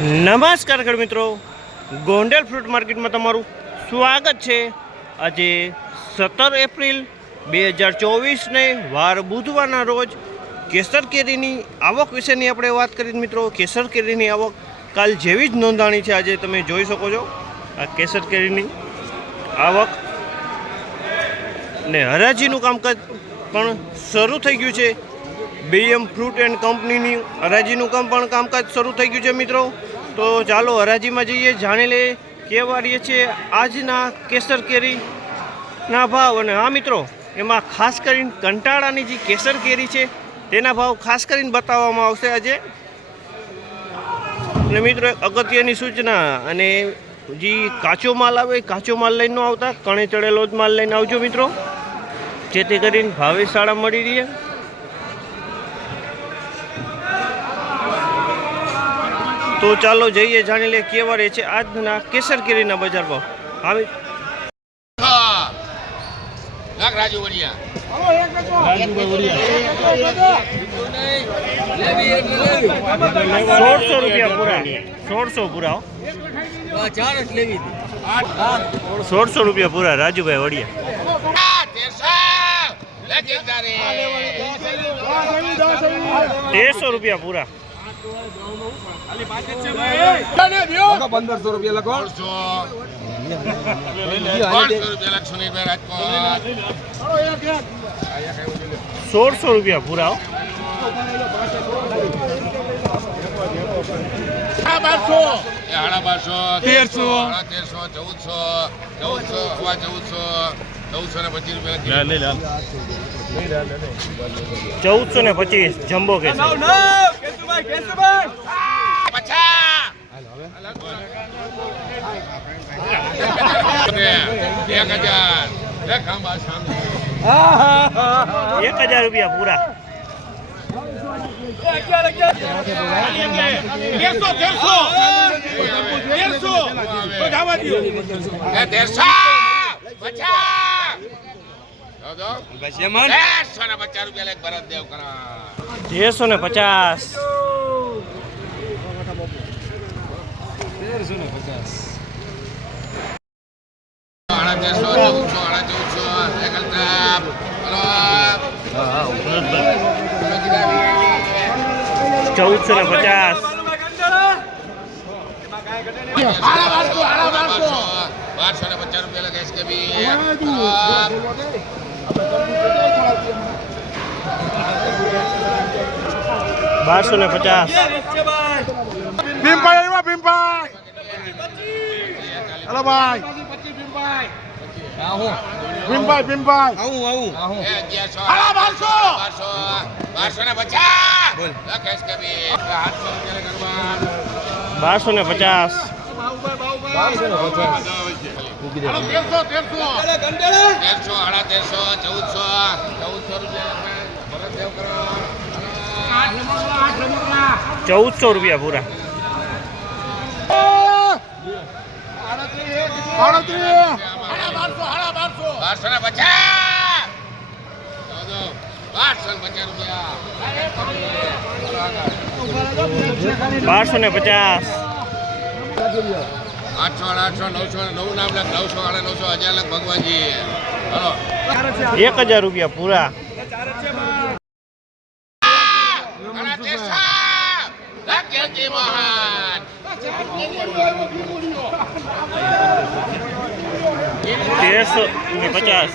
નમસ્કાર ખેડૂત મિત્રો. ગોંડલ ફ્રૂટ માર્કેટમાં તમારું સ્વાગત છે. આજે સત્તર એપ્રિલ બે હજાર ચોવીસને વાર બુધવારના રોજ કેસર કેરીની આવક વિશેની આપણે વાત કરીએ મિત્રો. કેસર કેરીની આવક કાલ જેવી જ નોંધાણી છે આજે તમે જોઈ શકો છો. આ કેસર કેરીની આવક ને હરાજીનું કામકાજ પણ શરૂ થઈ ગયું છે. બીએમ ફ્રૂટ એન્ડ કંપનીની હરાજીનું કામ પણ કામકાજ શરૂ થઈ ગયું છે, મિત્રો. તો ચાલો હરાજીમાં જઈએ, જાણી લે કેવા રહીએ છે આજના કેસર કેરીના ભાવ. અને હા, મિત્રો, એમાં ખાસ કરીને કંટાળાની જે કેસર કેરી છે, તેના ભાવ ખાસ કરીને બતાવવામાં આવશે આજે. અને મિત્રો અગત્યની સૂચના, અને જે કાચો માલ આવે કાચો માલ લઈને ન આવતા, કણે ચડેલો જ માલ લઈને આવજો, મિત્રો. જેથી કરીને ભાવે શાળા મળી રહે. તો ચાલો જઈએ જાણી લે કેવા રહે છે આજના કેસર કેરીના બજાર હવે લાખ રાજુ સોળસો રૂપિયા પૂરા. સોળસો પૂરા. સોળસો રૂપિયા પૂરા રાજુભાઈ વડિયા. તેરસો રૂપિયા પૂરા. પંદરસો રૂપિયા લખો સોળસો રૂપિયા પૂરા હો. તેરસો. તેરસો ચૌદસો ચૌદસો હવા ચૌદસો ચૌદસો ને પચીસ રૂપિયા ચૌદસો ને પચીસ જમ્બો કે એક હજાર રૂપિયા પૂરા. તેરસો ને પચાસ રૂપિયા લેખ ભરત દેવ કરા તેરસો ને પચાસ સાડા તેરસો ચૌદસો સાડા ચૌદસો એકલ ટ્રાપ હલો ચૌદસો ને પચાસ. બારસો ને પચાસ. રૂપિયા છે કે બારસો પચાસ ભીમભાઈ આવ્યા, ભીમભાઈ. હેલો ભાઈ. ભીમભાઈ ભીમભાઈ. અગિયારસો બારસો. બારસો ને પચાસ. લખે છે કે બી આઠસો રૂપિયા કરવા બારસો ને પચાસ તેરસો સાડા તેરસો ચૌદસો. ચૌદસો રૂપિયા ભરત ચૌદસો રૂપિયા પૂરા. બારસો બારસો ને પચાસ! બારસો ને પચાસ આઠસો આઠસો નવસો નવું નામ લખ નવસો સાડા નવસો હજાર લખ ભગવાનજી હલો. એક હજાર રૂપિયા પૂરા. મહાન તેરસો ને પચાસ.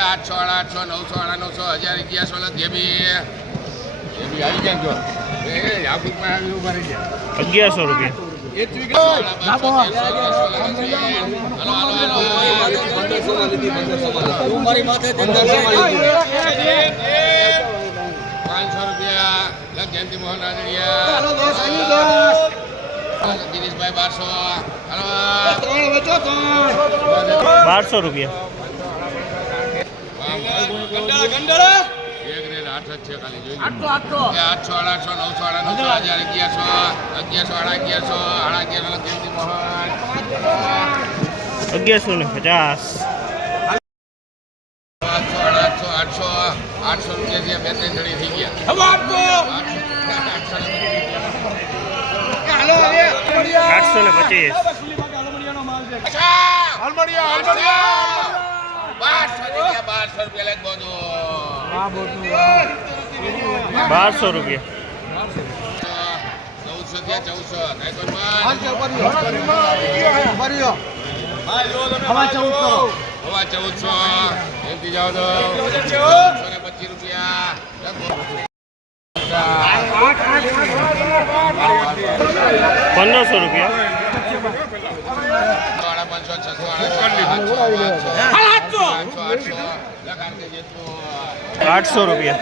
આઠસો આઠસો નવસો નવસો હજાર અગિયારસો લખ જે બી. અગિયારસો રૂપિયા. પાંચસો રૂપિયા. લખ જયંતિ મોહન રાદડિયા દિનેશભાઈ બારસો. હલો. બારસો. રૂપિયા. એક આઠ જ છે ખાલી જોઈ આઠસો આઠસો. આઠસો નવસો આડા નવસો હજાર અગિયારસો અગિયારસો આડા અગિયારસો આડા અગિયારસો અગિયારસો ને પચાસ. આઠસો આઠસો આઠસો આઠસો રૂપિયા છે બે ત્રણ થઈ ગયા. આઠસો. ને પચીસ. હલમડિયા હલમડિયા. બારસો રૂપિયા બારસો રૂપિયા બારસો રૂપિયા. ચૌદસો એમથી જાઓ તો પચીસ રૂપિયા. પંદરસો રૂપિયા આઠસો રૂપિયા.